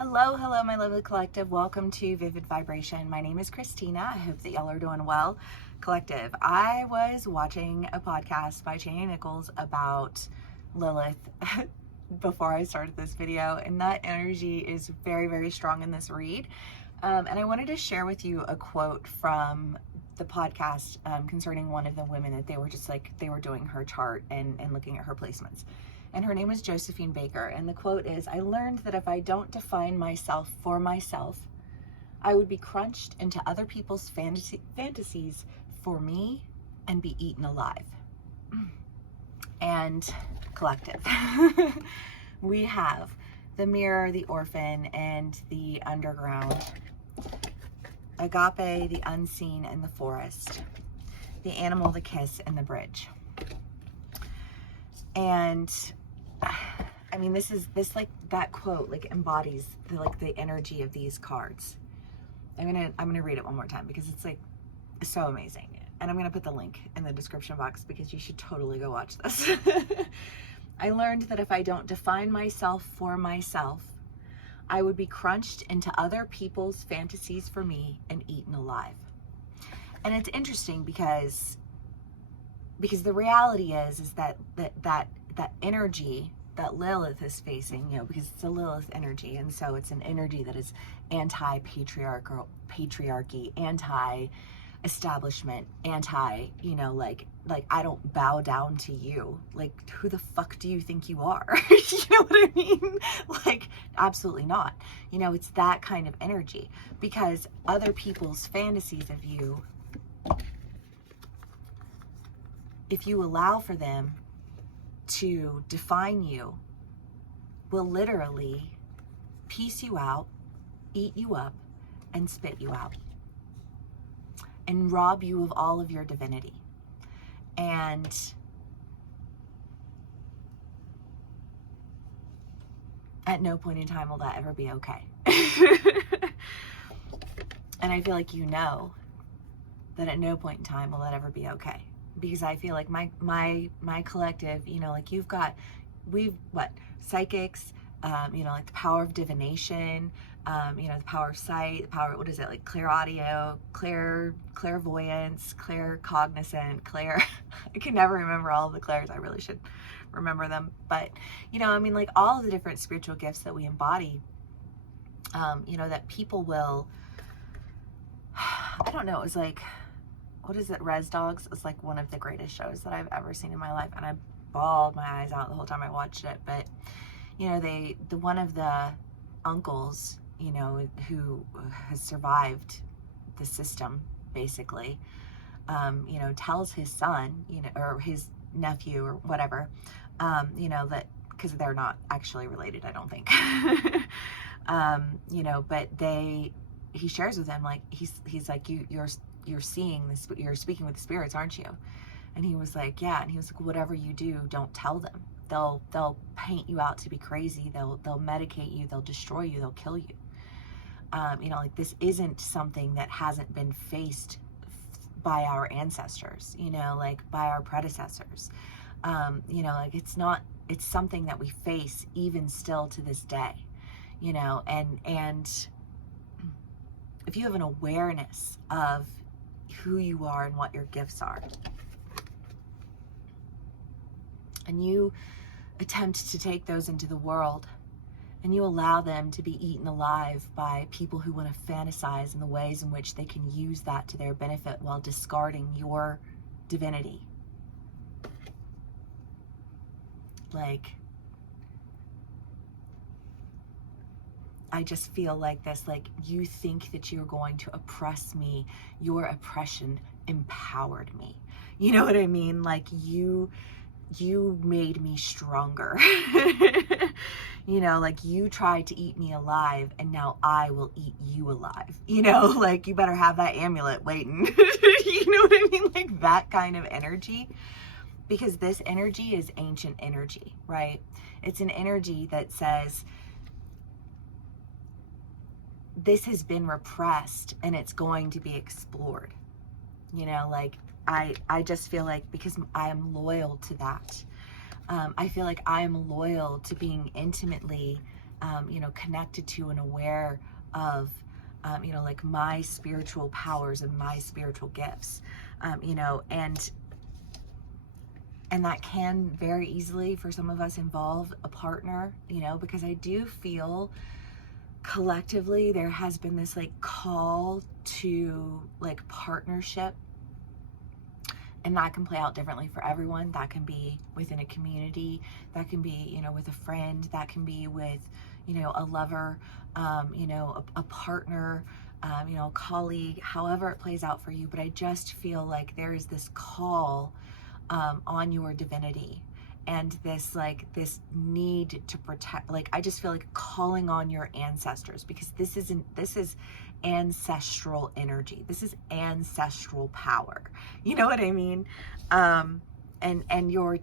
Hello, my lovely collective. Welcome to Vivid Vibration. My name is Christina. I hope that y'all are doing well. Collective, I was watching a podcast by Cheney Nichols about Lilith before I started this video, and that energy is very, very strong in this read. And I wanted to share with you a quote from the podcast concerning one of the women that they were doing her chart and looking at her placements. And her name was Josephine Baker. And the quote is, "I learned that if I don't define myself for myself, I would be crunched into other people's fantasies for me and be eaten alive." And collective, we have the mirror, the orphan, and the underground. Agape, the unseen, and the forest. The animal, the kiss, and the bridge. And I mean, this that quote embodies the energy of these cards. I'm gonna read it one more time because it's so amazing. And I'm gonna put the link in the description box because you should totally go watch this. I learned that if I don't define myself for myself, I would be crunched into other people's fantasies for me and eaten alive. And it's interesting because the reality is that energy that Lilith is facing, because it's a Lilith energy, and so it's an energy that is patriarchy, anti-establishment, I don't bow down to you. Who the fuck do you think you are? You know what I mean? Absolutely not. It's that kind of energy, because other people's fantasies of you, if you allow for them to define you, will literally piece you out, eat you up, and spit you out, and rob you of all of your divinity. And at no point in time will that ever be okay. And I feel like that at no point in time will that ever be okay. Because I feel like my collective, psychics, the power of divination, the power of sight, the power, clear audio, clairvoyance, claircognizant, I can never remember all of the clairs. I really should remember them. But, all of the different spiritual gifts that we embody, that people will, I don't know, it was what is it? Res Dogs is one of the greatest shows that I've ever seen in my life, and I bawled my eyes out the whole time I watched it. But one of the uncles, who has survived the system, basically, tells his son, or his nephew or whatever, that, because they're not actually related, I don't think, but he shares with him, he's like, you're seeing this, you're speaking with the spirits, aren't you? And he was like, yeah. And he was like, whatever you do, don't tell them. They'll paint you out to be crazy. They'll medicate you. They'll destroy you. They'll kill you. This isn't something that hasn't been faced by our ancestors, by our predecessors. It's something that we face even still to this day, and if you have an awareness of who you are and what your gifts are, and you attempt to take those into the world, and you allow them to be eaten alive by people who want to fantasize in the ways in which they can use that to their benefit while discarding your divinity. I just feel like this, you think that you're going to oppress me. Your oppression empowered me. You know what I mean? You made me stronger. You tried to eat me alive, and now I will eat you alive. You better have that amulet waiting. You know what I mean? That kind of energy. Because this energy is ancient energy, right? It's an energy that says, this has been repressed and it's going to be explored. I just feel like, because I am loyal to that, I feel like I am loyal to being intimately connected to and aware of, like my spiritual powers and my spiritual gifts, and that can very easily for some of us involve a partner, because I do feel collectively there has been this like call to like partnership, and that can play out differently for everyone. That can be within a community, that can be, with a friend, that can be with, a lover, a partner, a colleague, however it plays out for you. But I just feel like there is this call on your divinity, and this need to protect, like I just feel like calling on your ancestors, because this is ancestral energy, this is ancestral power, you know what I mean? And you're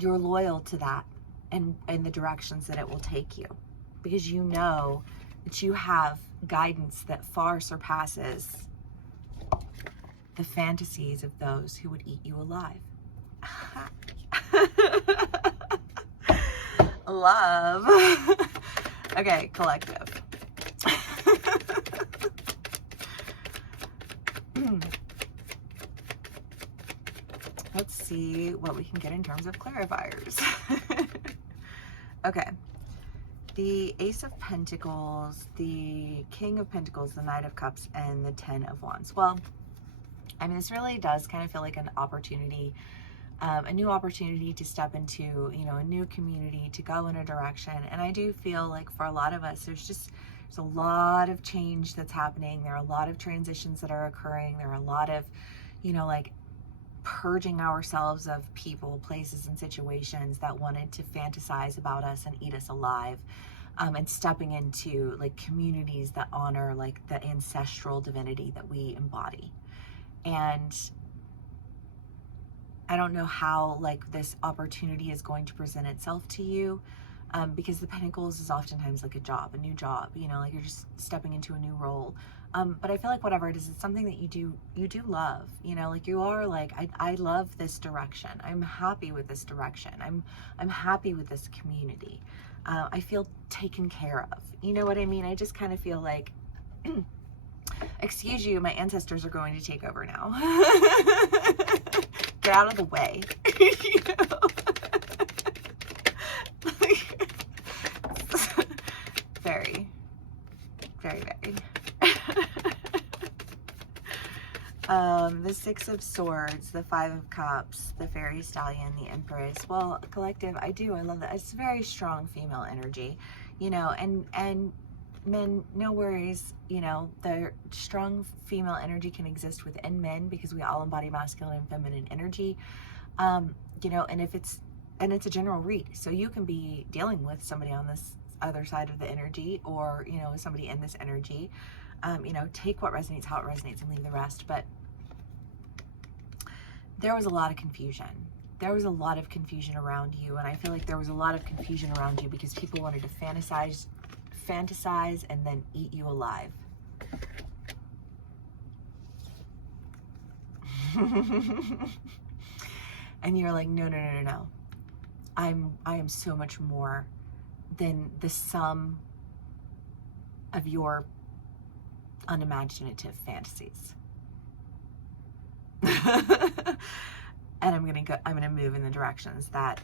loyal to that and the directions that it will take you, because you know that you have guidance that far surpasses the fantasies of those who would eat you alive. Love. Okay, collective. Let's see what we can get in terms of clarifiers. Okay. The Ace of Pentacles, the King of Pentacles, the Knight of Cups, and the Ten of Wands. Well, I mean, this really does kind of feel like an opportunity, a new opportunity to step into, a new community, to go in a direction. And I do feel like for a lot of us, there's a lot of change that's happening. There are a lot of transitions that are occurring. There are a lot of, like purging ourselves of people, places, and situations that wanted to fantasize about us and eat us alive. And stepping into like communities that honor like the ancestral divinity that we embody. And I don't know how like this opportunity is going to present itself to you, because the Pentacles is oftentimes like a job, a new job, like you're just stepping into a new role. But I feel like whatever it is, it's something that you do love, like you are like, I love this direction. I'm happy with this direction. I'm happy with this community. I feel taken care of. You know what I mean? I just kind of feel like, excuse you, my ancestors are going to take over now. Get out of the way. Very, very, very. The Six of Swords, the Five of Cups, the Fairy Stallion, the Empress. Well, collective, I love that. It's very strong female energy, and men, no worries, the strong female energy can exist within men, because we all embody masculine and feminine energy, and it's a general read, so you can be dealing with somebody on this other side of the energy, or somebody in this energy. Take what resonates, how it resonates, and leave the rest. But there was a lot of confusion. There was a lot of confusion around you, and I feel like there was a lot of confusion around you because people wanted to fantasize and then eat you alive. And you're like, no. I am so much more than the sum of your unimaginative fantasies. And I'm gonna move in the directions that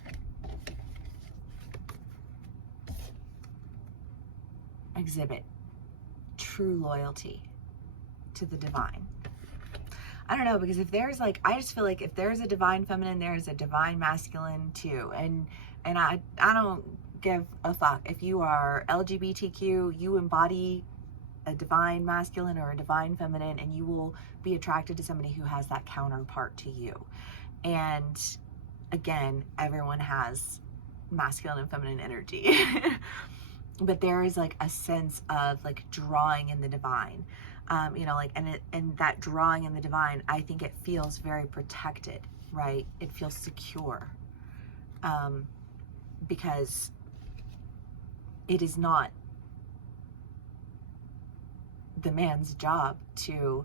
exhibit true loyalty to the divine. I don't know, because if there's like, I just feel like if there's a divine feminine, there's a divine masculine too. And I don't give a fuck if you are LGBTQ, you embody a divine masculine or a divine feminine, and you will be attracted to somebody who has that counterpart to you. And again, everyone has masculine and feminine energy. But there is like a sense of like drawing in the divine, and that drawing in the divine, I think it feels very protected, right? It feels secure, because it is not the man's job to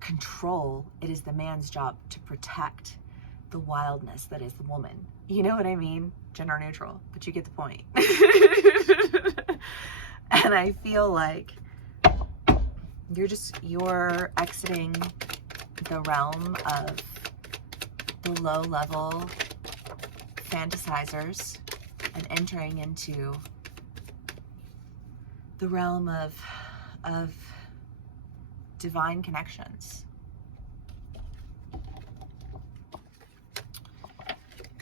control. It is the man's job to protect the wildness that is the woman. You know what I mean? gender neutral, but you get the point. And I feel like you're exiting the realm of the low level fantasizers and entering into the realm of divine connections.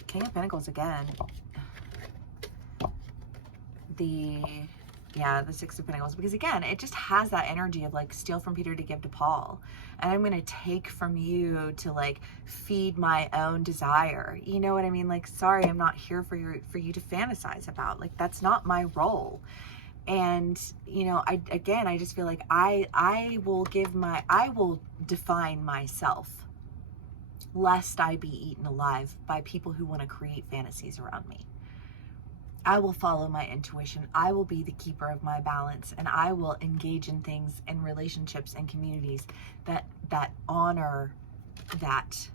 King of Pentacles again. The Six of Pentacles, because again, it just has that energy of like steal from Peter to give to Paul, and I'm gonna take from you to like feed my own desire. You know what I mean? Like, sorry, I'm not here for you to fantasize about. Like, that's not my role. And you know, I just feel like I will define myself, lest I be eaten alive by people who want to create fantasies around me. I will follow my intuition. I will be the keeper of my balance, and I will engage in things and relationships and communities that honor that.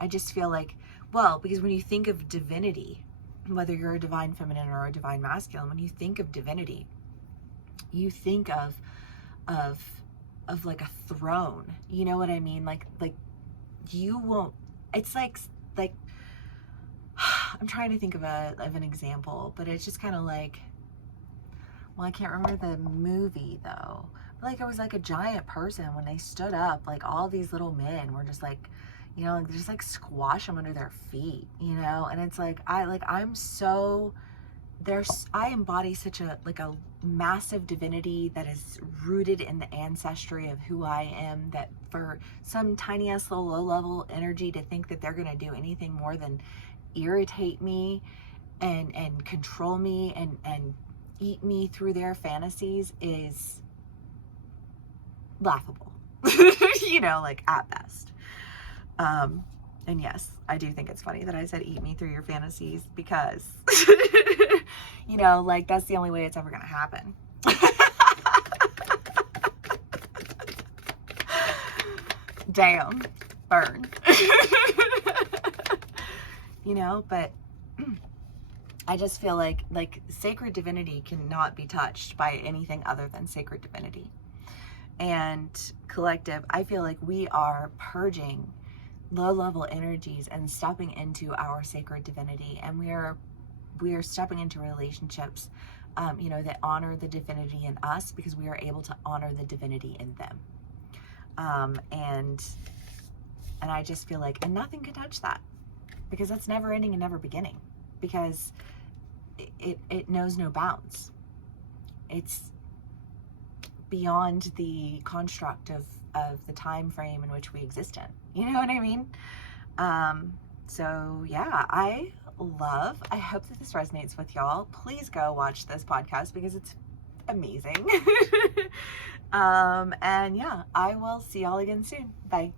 I just feel like, well, because when you think of divinity, whether you're a divine feminine or a divine masculine, when you think of divinity, you think of like a throne. You know what I mean? Like you won't. It's like I'm trying to think of an example, but it's just kind of like, well, I can't remember the movie though. But like, it was like a giant person when they stood up. Like, all these little men were just like, you know, just like squash them under their feet, you know. And it's like I embody such a massive divinity that is rooted in the ancestry of who I am, that for some tiny ass little low level energy to think that they're gonna do anything more than irritate me and control me and eat me through their fantasies is laughable. You know, like, at best. And yes, I do think it's funny that I said eat me through your fantasies, because you know, like, that's the only way it's ever gonna happen. Damn, burn. You know, but I just feel like sacred divinity cannot be touched by anything other than sacred divinity. And collective, I feel like we are purging low-level energies and stepping into our sacred divinity, and we are stepping into relationships, you know, that honor the divinity in us, because we are able to honor the divinity in them. And I just feel like, and nothing can touch that, because that's never ending and never beginning, because it knows no bounds. It's beyond the construct of the time frame in which we exist in. You know what I mean? So yeah, I hope that this resonates with y'all. Please go watch this podcast, because it's amazing. And yeah, I will see y'all again soon. Bye.